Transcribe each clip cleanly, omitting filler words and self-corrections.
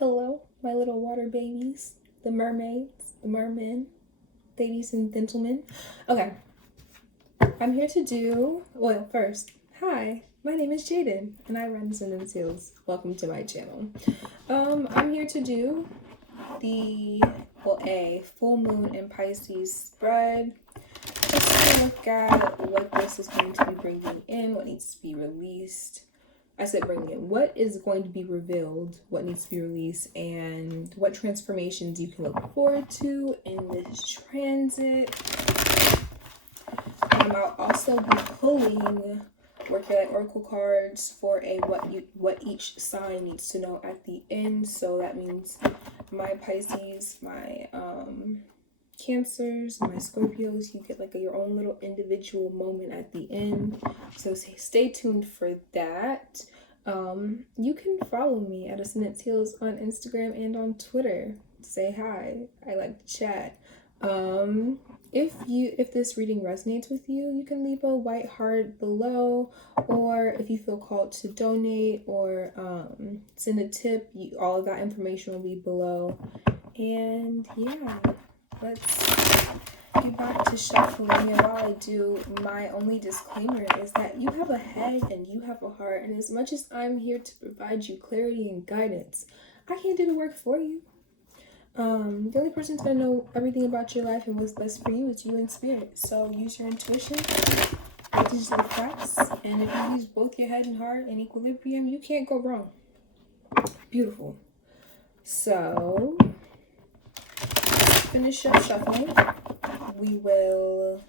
Hello, my little water babies, the mermaids, the mermen, ladies and gentlemen. Okay, I'm here to do, well, first, hi, my name is Jaden, and I run Sin and Seals. Welcome to my channel. I'm here to do a full moon in Pisces spread. Just to look at what this is going to be bringing in, what needs to be released. I said bring in what is going to be revealed, what needs to be released, and what transformations you can look forward to in this transit. I'll also be pulling working like oracle cards for what each sign needs to know at the end. So that means my Pisces, my Cancers, my Scorpios, you get like your own little individual moment at the end. So stay tuned for that. You can follow me at Ascendant Heals on Instagram and on Twitter. Say hi. I like to chat. If this reading resonates with you, you can leave a white heart below, or if you feel called to donate or send a tip, all of that information will be below. And yeah, let's get back to shuffling. And while I do, my only disclaimer is that you have a head and you have a heart, and as much as I'm here to provide you clarity and guidance, I can't do the work for you. The only person that's gonna know everything about your life and what's best for you is you in spirit. So use your intuition, use the facts, and if you use both your head and heart in equilibrium, you can't go wrong. Beautiful. So finish up shuffling. We will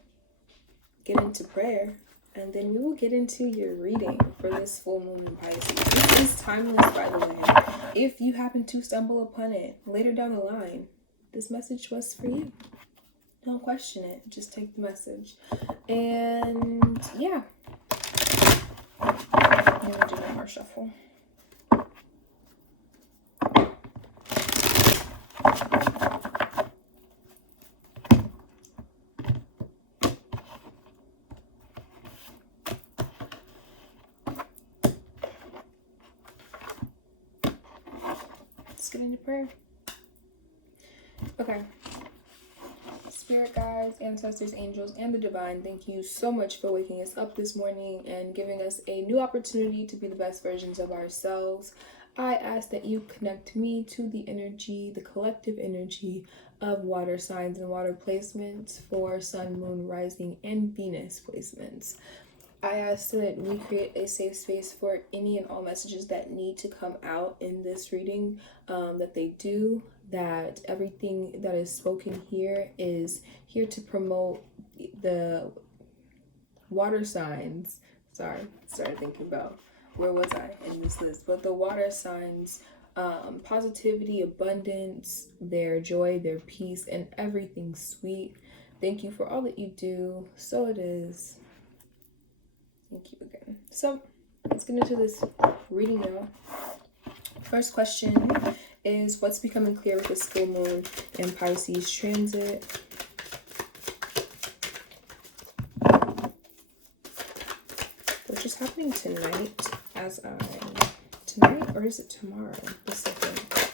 get into prayer, and then we will get into your reading for this full moon in Pisces. This is timeless, by the way. If you happen to stumble upon it later down the line, this message was for you. Don't question it. Just take the message. And yeah, I'm gonna do one more shuffle. Let's get into prayer. Okay. Spirit guides, ancestors, angels, and the divine, thank you so much for waking us up this morning and giving us a new opportunity to be the best versions of ourselves. I ask that you connect me to the energy, the collective energy of water signs and water placements for sun, moon, rising, and Venus placements. I ask that we create a safe space for any and all messages that need to come out in this reading, that they do, that everything that is spoken here is here to promote the water signs. Sorry, started thinking about where was I in this list, but the water signs, positivity, abundance, their joy, their peace, and everything sweet. Thank you for all that you do. So it is. Thank you again. So let's get into this reading now. First question is, what's becoming clear with this full moon in Pisces transit? Which is happening tonight tonight, or is it tomorrow? The 2nd.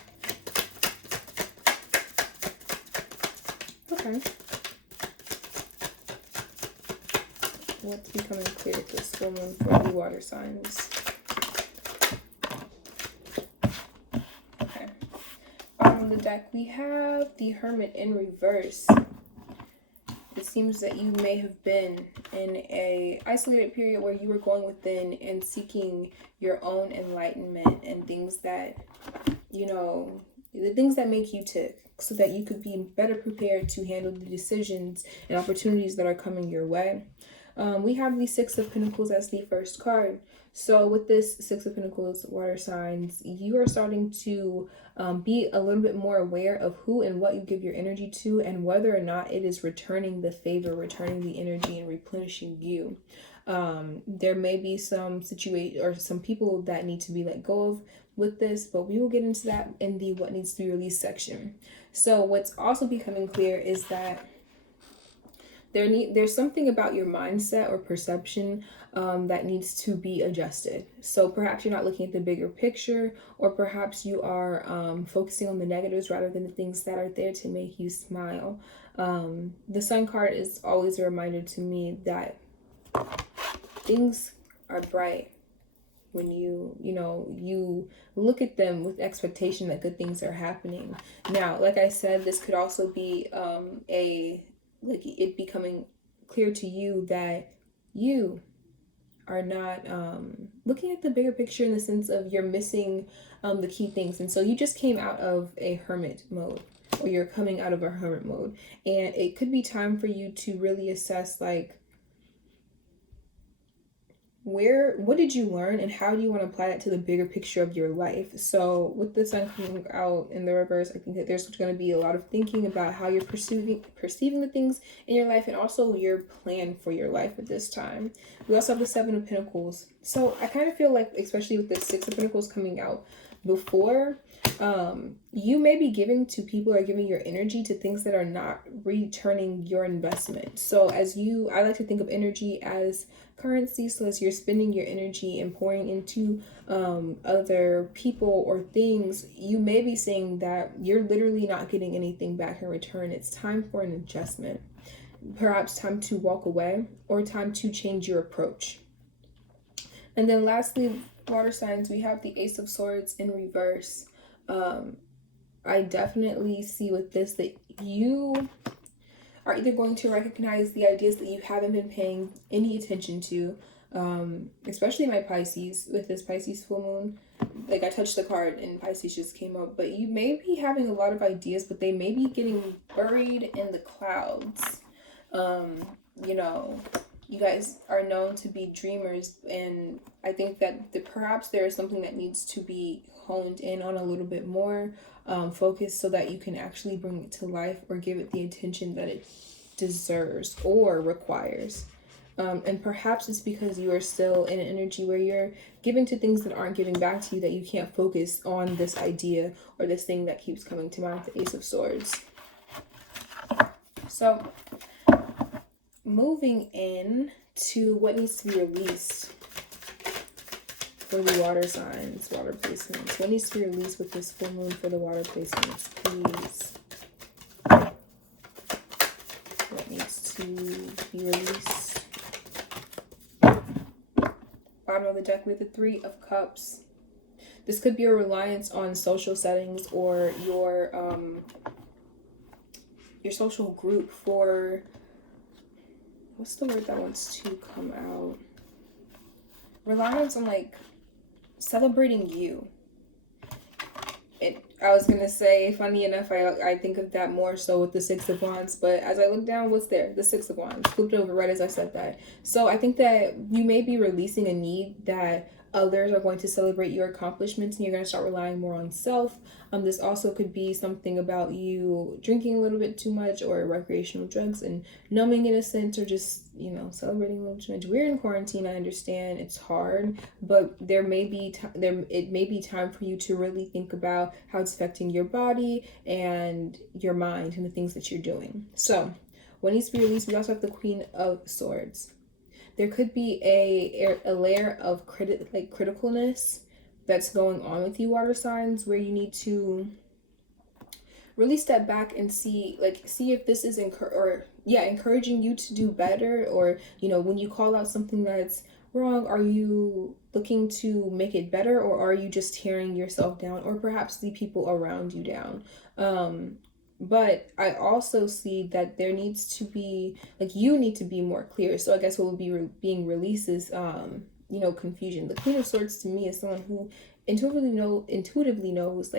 Okay. What's becoming clear with this full moon for the water signs? Okay. On the deck, we have the Hermit in reverse. It seems that you may have been in a isolated period where you were going within and seeking your own enlightenment and things that, the things that make you tick, so that you could be better prepared to handle the decisions and opportunities that are coming your way. We have the Six of Pentacles as the first card. So with this Six of Pentacles, water signs, you are starting to be a little bit more aware of who and what you give your energy to, and whether or not it is returning the favor, returning the energy, and replenishing you. There may be some situation or some people that need to be let go of with this, but we will get into that in the what needs to be released section. So what's also becoming clear is that there's something about your mindset or perception that needs to be adjusted. So perhaps you're not looking at the bigger picture, or perhaps you are focusing on the negatives rather than the things that are there to make you smile. The Sun card is always a reminder to me that things are bright when you look at them with expectation that good things are happening. Now, like I said, this could also be it becoming clear to you that you are not looking at the bigger picture, in the sense of you're missing the key things. And so you just came out of a hermit mode, or you're coming out of a hermit mode, and it could be time for you to really assess, like, what did you learn, and how do you want to apply that to the bigger picture of your life? So with the Sun coming out in the reverse, I think that there's going to be a lot of thinking about how you're perceiving the things in your life, and also your plan for your life at this time. We also have the Seven of Pentacles. So I kind of feel like, especially with the Six of Pentacles coming out before, you may be giving to people, or giving your energy to things that are not returning your investment. So I like to think of energy as currency. So as you're spending your energy and pouring into other people or things, you may be saying that you're literally not getting anything back in return. It's time for an adjustment. Perhaps time to walk away, or time to change your approach. And then lastly, water signs, we have the Ace of Swords in reverse. I definitely see with this that you are either going to recognize the ideas that you haven't been paying any attention to, especially my Pisces, with this Pisces full moon. Like, I touched the card and Pisces just came up, but you may be having a lot of ideas, but they may be getting buried in the clouds. You guys are known to be dreamers, and I think that perhaps there is something that needs to be honed in on a little bit more, focused, so that you can actually bring it to life, or give it the attention that it deserves or requires. And perhaps it's because you are still in an energy where you're giving to things that aren't giving back to you, that you can't focus on this idea or this thing that keeps coming to mind, the Ace of Swords. So moving in to what needs to be released for the water signs, water placements. What needs to be released with this full moon for the water placements, please? What needs to be released? Bottom of the deck, with the Three of Cups. This could be a reliance on social settings, or your social group for, what's the word that wants to come out? Reliance on, like, celebrating you. I was gonna say, funny enough, I think of that more so with the Six of Wands, but as I look down, what's there? The Six of Wands flipped over right as I said that. So I think that you may be releasing a need that others are going to celebrate your accomplishments, and you're going to start relying more on self. This also could be something about you drinking a little bit too much, or recreational drugs and numbing in a sense, or just, celebrating a little too much. We're in quarantine, I understand it's hard, but it may be time for you to really think about how it's affecting your body and your mind and the things that you're doing. So what needs to be released? We also have the Queen of Swords. There could be a layer of criticalness that's going on with you, water signs, where you need to really step back and see if this is encouraging you to do better, or when you call out something that's wrong, are you looking to make it better, or are you just tearing yourself down, or perhaps the people around you down? But I also see that there needs to be, you need to be more clear. So I guess what would be being released is, confusion. The Queen of Swords to me is someone who intuitively knows,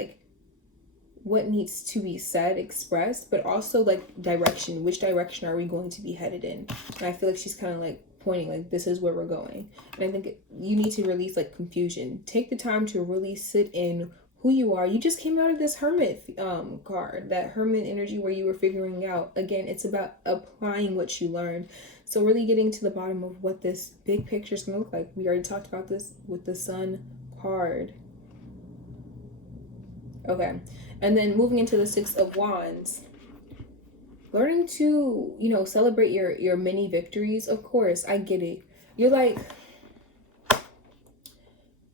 what needs to be said, expressed, but also, direction. Which direction are we going to be headed in? And I feel like she's kind of, pointing, this is where we're going. And I think you need to release, confusion. Take the time to really sit in who you are. You just came out of this Hermit card, that Hermit energy where you were figuring out. Again, it's about applying what you learned. So really getting to the bottom of what this big picture is going to look like. We already talked about this with the Sun card. Okay. And then moving into the Six of Wands. learning to, you know, celebrate your mini victories. Of course, I get it. You're like,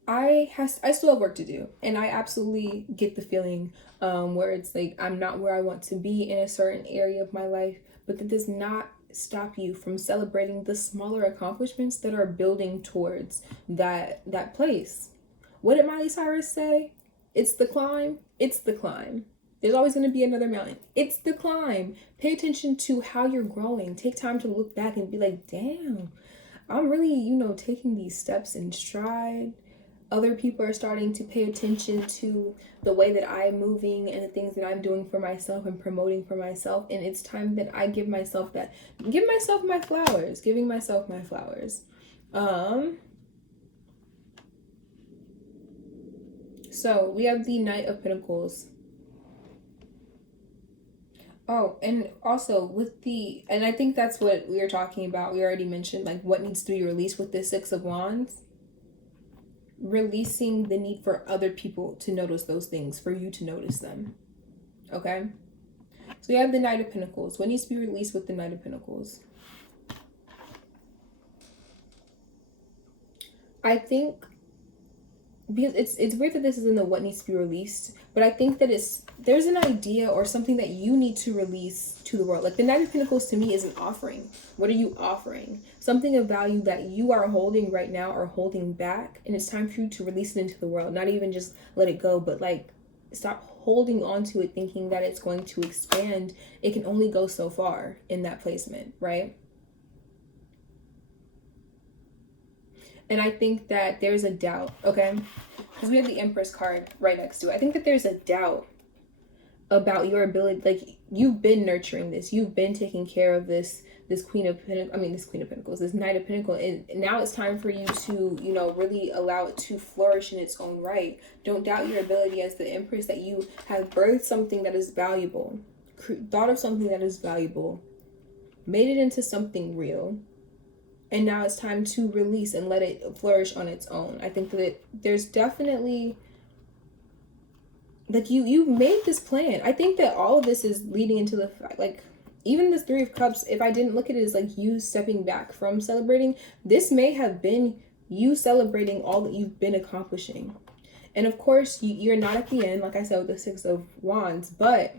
I still have work to do, and I absolutely get the feeling where it's like I'm not where I want to be in a certain area of my life, but that does not stop you from celebrating the smaller accomplishments that are building towards that place. What did Miley Cyrus say? It's the climb. It's the climb. There's always going to be another mountain. It's the climb. Pay attention to how you're growing. Take time to look back and be like, damn, I'm really, you know, taking these steps in stride. Other people are starting to pay attention to the way that I'm moving and the things that I'm doing for myself and promoting for myself. And it's time that I give myself my flowers, giving myself my flowers. So we have the Knight of Pentacles. Oh, and also and I think that's what we were talking about. We already mentioned like what needs to be released with the Six of Wands. Releasing the need for other people to notice those things, for you to notice them. Okay? So we have the Knight of Pentacles. What needs to be released with the Knight of Pentacles? I think, because it's weird that this is in the what needs to be released, but I think that there's an idea or something that you need to release to the world. Like the Knight of Pentacles to me is an offering. What are you offering? Something of value that you are holding right now or holding back, and it's time for you to release it into the world. Not even just let it go, but like stop holding on to it thinking that it's going to expand. It can only go so far in that placement, right? And I think that there's a doubt, okay? Because we have the Empress card right next to it. I think that there's a doubt about your ability. Like, you've been nurturing this. You've been taking care of this Queen of Pentacles, this Knight of Pentacles. And now it's time for you to, you know, really allow it to flourish in its own right. Don't doubt your ability as the Empress, that you have birthed something that is valuable, thought of something that is valuable, made it into something real. And now it's time to release and let it flourish on its own. I think that there's definitely, like, you made this plan. I think that all of this is leading into the, like, even this Three of Cups, if I didn't look at it as, like, you stepping back from celebrating, this may have been you celebrating all that you've been accomplishing. And, of course, you're not at the end, like I said, with the Six of Wands. But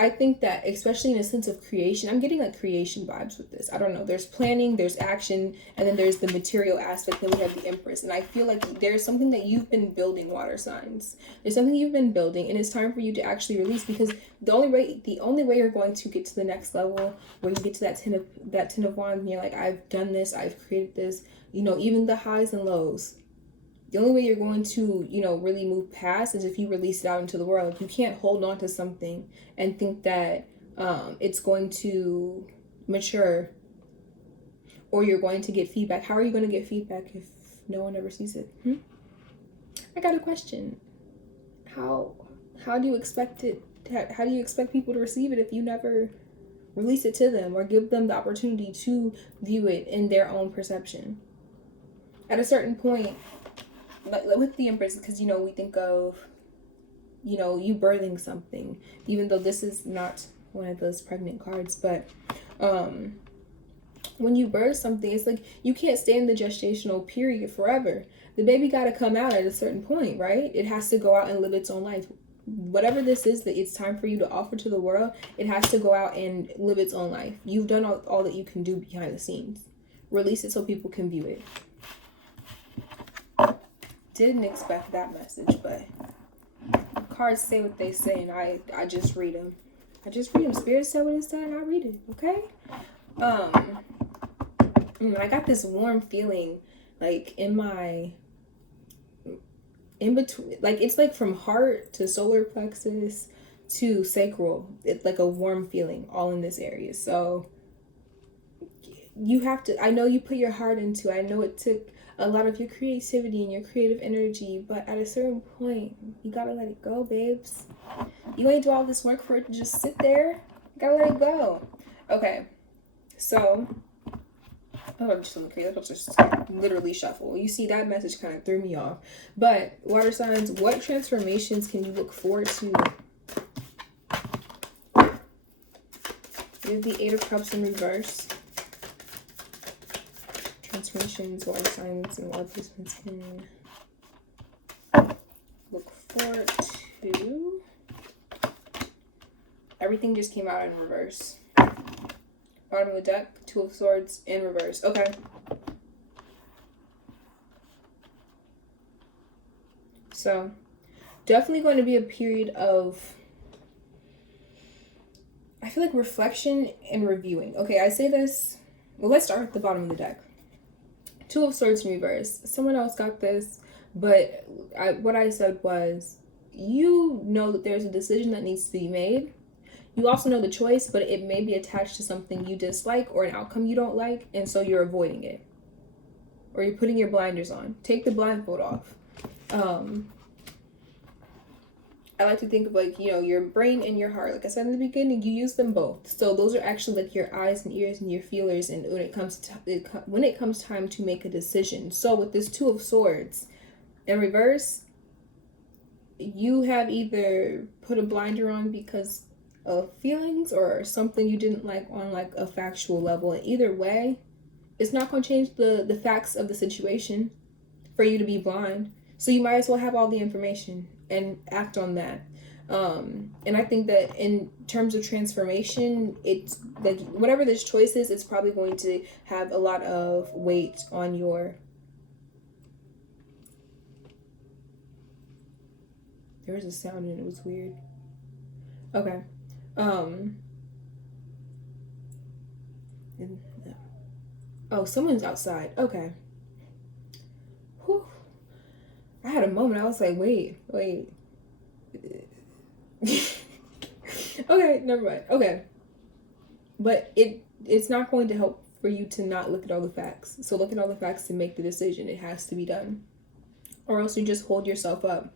I think that, especially in a sense of creation, I'm getting like creation vibes with this. I don't know. There's planning, there's action, and then there's the material aspect. Then we have the Empress. And I feel like there's something that you've been building, water signs. There's something you've been building, and it's time for you to actually release, because the only way you're going to get to the next level, where you get to that ten of wands, and you're like, I've done this, I've created this, you know, even the highs and lows. The only way you're going to, you know, really move past is if you release it out into the world. You can't hold on to something and think that it's going to mature or you're going to get feedback. How are you going to get feedback if no one ever sees it? I got a question. How do you expect it? How do you expect people to receive it if you never release it to them or give them the opportunity to view it in their own perception? At a certain point, like with the Empress, because, you know, we think of, you know, you birthing something, even though this is not one of those pregnant cards, but when you birth something, it's like you can't stay in the gestational period forever. The baby got to come out at a certain point, right? It has to go out and live its own life. Whatever this is that it's time for you to offer to the world, it has to go out and live its own life. You've done all that you can do behind the scenes. Release it so people can view it. Didn't expect that message, but cards say what they say, and I just read them. Spirit said what it said, and I read it. Okay. I got this warm feeling, like in between, like it's like from heart to solar plexus to sacral. It's like a warm feeling all in this area. So you have to. I know you put your heart into it. I know it took a lot of your creativity and your creative energy, but at a certain point, you gotta let it go, babes. You ain't do all this work for it to just sit there. You gotta let it go. Okay, so, I'm just gonna create, let's just literally shuffle. You see, that message kind of threw me off. But, water signs, what transformations can you look forward to We have the Eight of Cups in reverse. Transformations, water signs, and water placements can look forward to. Everything just came out in reverse. Bottom of the deck, Two of Swords in reverse. Okay. So, definitely going to be a period of, I feel like, reflection and reviewing. Okay, I say this. Well, let's start at the bottom of the deck. Two of Swords in reverse. Someone else got this, but what I said was, you know that there's a decision that needs to be made. You also know the choice, but it may be attached to something you dislike or an outcome you don't like, and so you're avoiding it. Or you're putting your blinders on. Take the blindfold off. I like to think of, like, you know, your brain and your heart. Like I said in the beginning, you use them both. So those are actually like your eyes and ears and your feelers, and when it comes time to make a decision. So with this Two of Swords in reverse, you have either put a blinder on because of feelings or something you didn't like on like a factual level. And either way, it's not going to change the facts of the situation for you to be blind. So you might as well have all the information and act on that. And I think that in terms of transformation, it's like whatever this choice is, it's probably going to have a lot of weight on your. There was a sound and it was weird. Okay. Oh, someone's outside. Okay. Whew. I had a moment. I was like, wait. Okay, never mind. Okay. But it's not going to help for you to not look at all the facts. So look at all the facts to make the decision. It has to be done. Or else you just hold yourself up.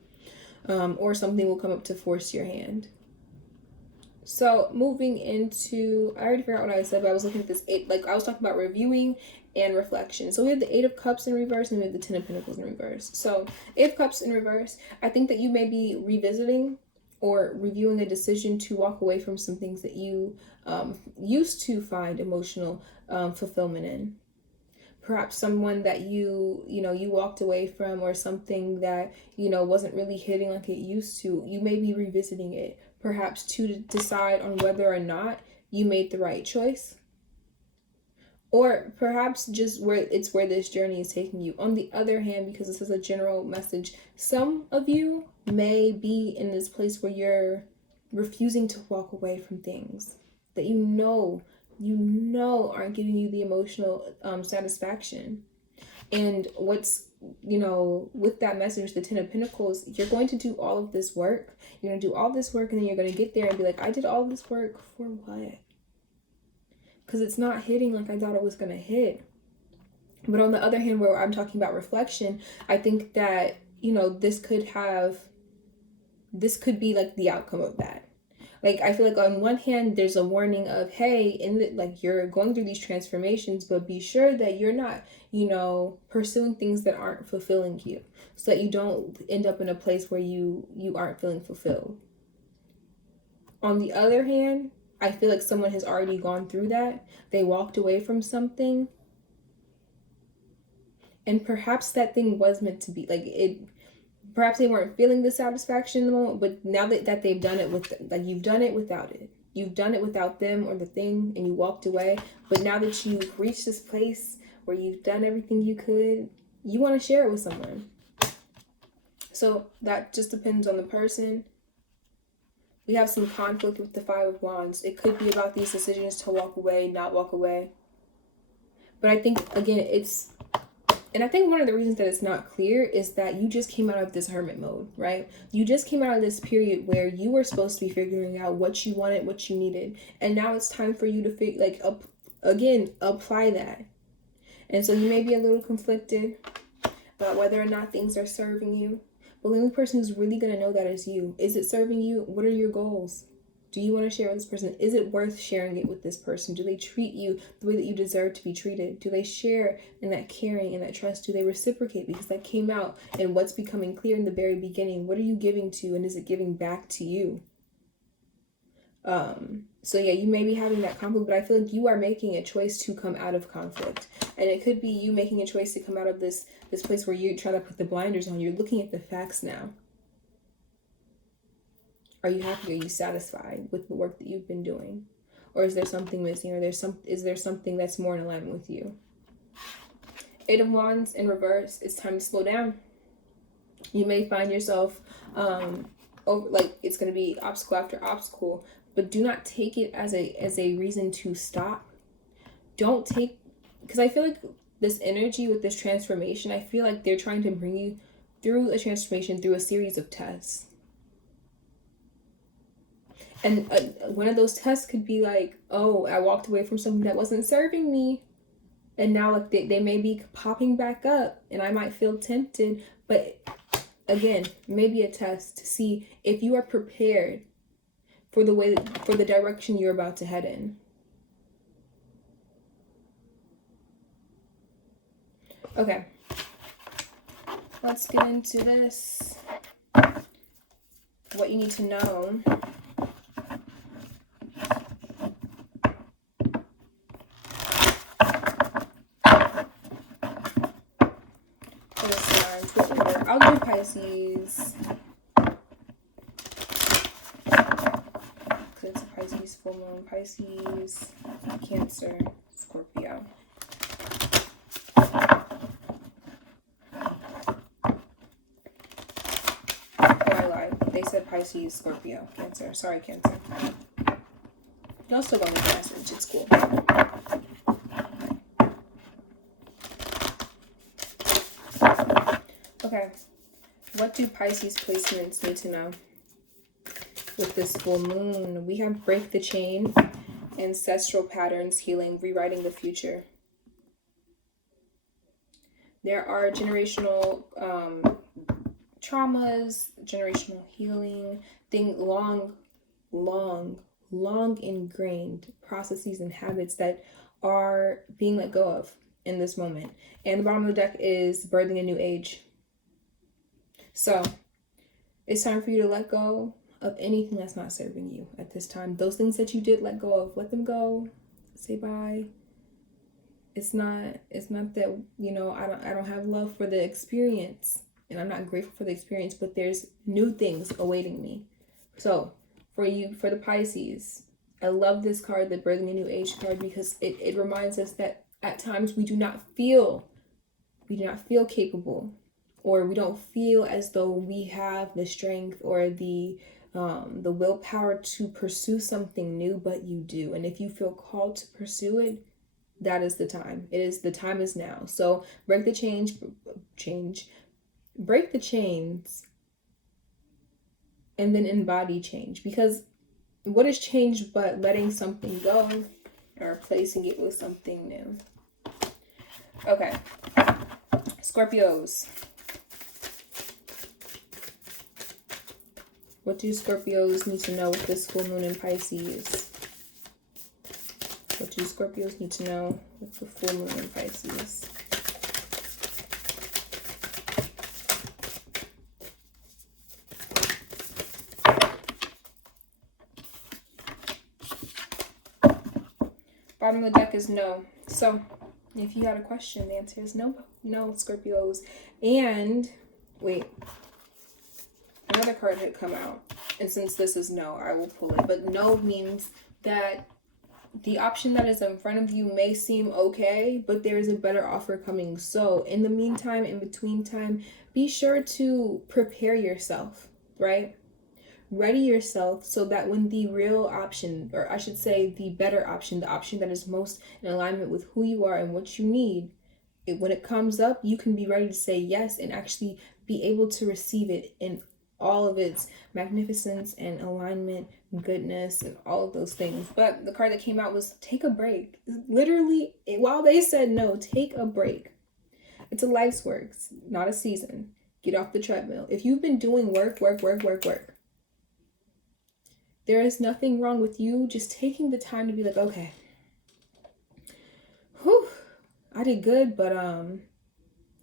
Or something will come up to force your hand. So moving into, I already forgot what I said, but I was looking at this eight, like I was talking about reviewing and reflection. So we have the Eight of Cups in reverse and we have the Ten of Pentacles in reverse. So Eight of Cups in reverse, I think that you may be revisiting or reviewing a decision to walk away from some things that you used to find emotional fulfillment in. Perhaps someone that you walked away from, or something that, wasn't really hitting like it used to. You may be revisiting it, perhaps to decide on whether or not you made the right choice. Or perhaps just where this journey is taking you. On the other hand, because this is a general message, some of you may be in this place where you're refusing to walk away from things that you know aren't giving you the emotional satisfaction. And what's, with that message, the Ten of Pentacles, you're going to do all of this work. You're going to do all this work, and then you're going to get there and be like, I did all this work for what? Because it's not hitting like I thought it was going to hit. But on the other hand, where I'm talking about reflection, I think that, this could be like the outcome of that. Like, I feel like on one hand, there's a warning of, hey, you're going through these transformations, but be sure that you're not, pursuing things that aren't fulfilling you, so that you don't end up in a place where you aren't feeling fulfilled. On the other hand, I feel like someone has already gone through that. They walked away from something, and perhaps that thing was meant to be. Perhaps they weren't feeling the satisfaction in the moment, but now that they've done it you've done it without it. You've done it without them or the thing, and you walked away. But now that you've reached this place where you've done everything you could, you want to share it with someone. So that just depends on the person. We have some conflict with the Five of Wands. It could be about these decisions to walk away, not walk away. But I think, again, and I think one of the reasons that it's not clear is that you just came out of this hermit mode, right? You just came out of this period where you were supposed to be figuring out what you wanted, what you needed. And now it's time for you to apply that. And so you may be a little conflicted about whether or not things are serving you. But the only person who's really going to know that is you. Is it serving you? What are your goals? Do you want to share with this person? Is it worth sharing it with this person? Do they treat you the way that you deserve to be treated? Do they share in that caring and that trust? Do they reciprocate? Because that came out in what's becoming clear in the very beginning. What are you giving to, and is it giving back to you? So yeah, you may be having that conflict, but I feel like you are making a choice to come out of conflict. And it could be you making a choice to come out of this place where you're trying to put the blinders on. You're looking at the facts now. Are you happy? Are you satisfied with the work that you've been doing? Or is there something missing? Or is there something that's more in alignment with you? Eight of Wands in reverse. It's time to slow down. You may find yourself over, like it's going to be obstacle after obstacle, but do not take it as a reason to stop. Don't take, because I feel like this energy with this transformation, I feel like they're trying to bring you through a transformation, through a series of tests. And one of those tests could be like, oh, I walked away from something that wasn't serving me. And now like they may be popping back up and I might feel tempted. But again, maybe a test to see if you are prepared for the direction you're about to head in. Okay. Let's get into this. What you need to know. I'll do Pisces. Because it's a Pisces full moon. Pisces, Cancer, Scorpio. Oh, I lied. They said Pisces, Scorpio, Cancer. Sorry, Cancer. Y'all still got my message. It's cool. Okay. What do Pisces placements need to know? With this full moon, we have break the chain, ancestral patterns, healing, rewriting the future. There are generational traumas, generational healing, long ingrained processes and habits that are being let go of in this moment. And the bottom of the deck is birthing a new age. So it's time for you to let go of anything that's not serving you at this time. Those things that you did let go of, let them go. Say bye. It's not that, I don't have love for the experience and I'm not grateful for the experience, but there's new things awaiting me. So for the Pisces, I love this card, the birthing a new age card, because it reminds us that at times we do not feel capable, or we don't feel as though we have the strength or the willpower to pursue something new, but you do. And if you feel called to pursue it, that is the time. The time is now. So break the chains, and then embody change. Because what is change but letting something go or replacing it with something new? Okay. Scorpios. What do Scorpios need to know with this full moon in Pisces? What do Scorpios need to know with the full moon in Pisces? Bottom of the deck is no. So if you had a question, the answer is no. No, Scorpios. And wait, another card had come out. And since this is no, I will pull it. But no means that the option that is in front of you may seem okay, but there is a better offer coming. So in the meantime, in between time, be sure to prepare yourself, right? Ready yourself so that when the real option, or I should say the better option, the option that is most in alignment with who you are and what you need, when it comes up, you can be ready to say yes and actually be able to receive it in all of its magnificence and alignment, goodness, and all of those things. But the card that came out was take a break. Literally, while they said no, take a break. It's a life's work, not a season. Get off the treadmill. If you've been doing work, there is nothing wrong with you just taking the time to be like, okay, whew, I did good, but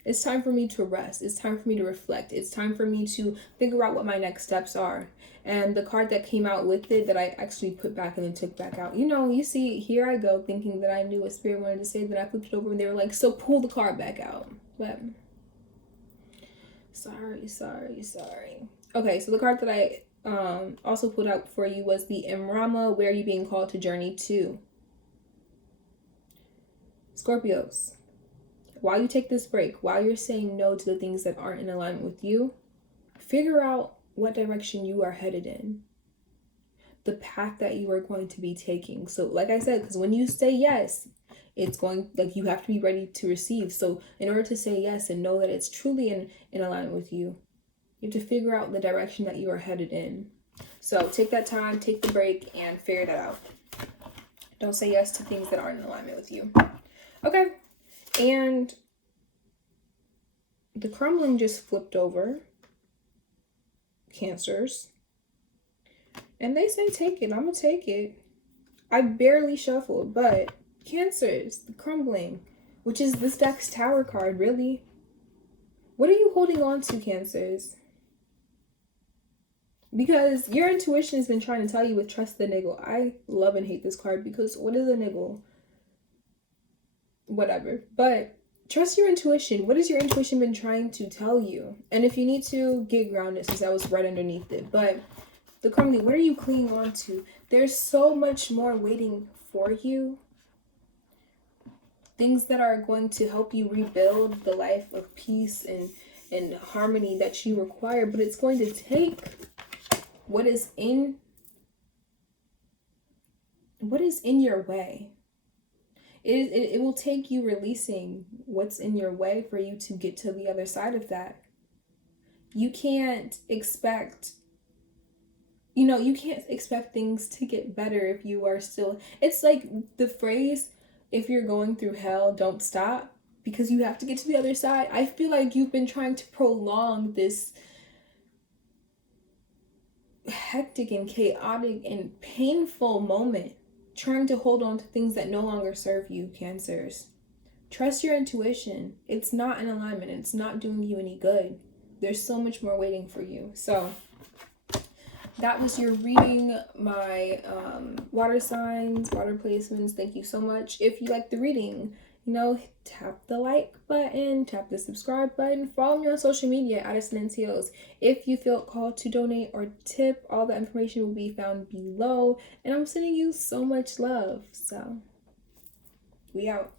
It's time for me to rest. It's time for me to reflect. It's time for me to figure out what my next steps are. And the card that came out with it that I actually put back and then took back out. You know, you see, here I go thinking that I knew what Spirit wanted to say, then I flipped it over and they were like, so pull the card back out. But sorry. Okay, so the card that I also pulled out for you was the Imrama, where are you being called to journey to? Scorpios, while you take this break, while you're saying no to the things that aren't in alignment with you, figure out what direction you are headed in, the path that you are going to be taking. So like I said, because when you say yes, it's going, like, you have to be ready to receive. So in order to say yes and know that it's truly in alignment with you, you have to figure out the direction that you are headed in. So take that time, take the break, and figure that out. Don't say yes to things that aren't in alignment with you. Okay. And the crumbling just flipped over. Cancers. And they say take it. I'm going to take it. I barely shuffled, but Cancers, the crumbling, which is this deck's Tower card, really. What are you holding on to, Cancers? Because your intuition has been trying to tell you with Trust the Niggle. I love and hate this card because what is a niggle? Whatever. But trust your intuition. What has your intuition been trying to tell you? And if you need to, get grounded, since that was right underneath it. But the crumbling, what are you clinging on to? There's so much more waiting for you. Things that are going to help you rebuild the life of peace and harmony that you require. But it's going to take what is in your way. It will take you releasing what's in your way for you to get to the other side of that. You can't expect things to get better if you are still, it's like the phrase, if you're going through hell, don't stop, because you have to get to the other side. I feel like you've been trying to prolong this hectic and chaotic and painful moment, trying to hold on to things that no longer serve you, Cancers. Trust your intuition. It's not in alignment. It's not doing you any good. There's so much more waiting for you. So that was your reading, my water signs, water placements. Thank you so much. If you like the reading, tap the like button, tap the subscribe button, follow me on social media at Silencios. If you feel called to donate or tip, all the information will be found below. And I'm sending you so much love. So we out.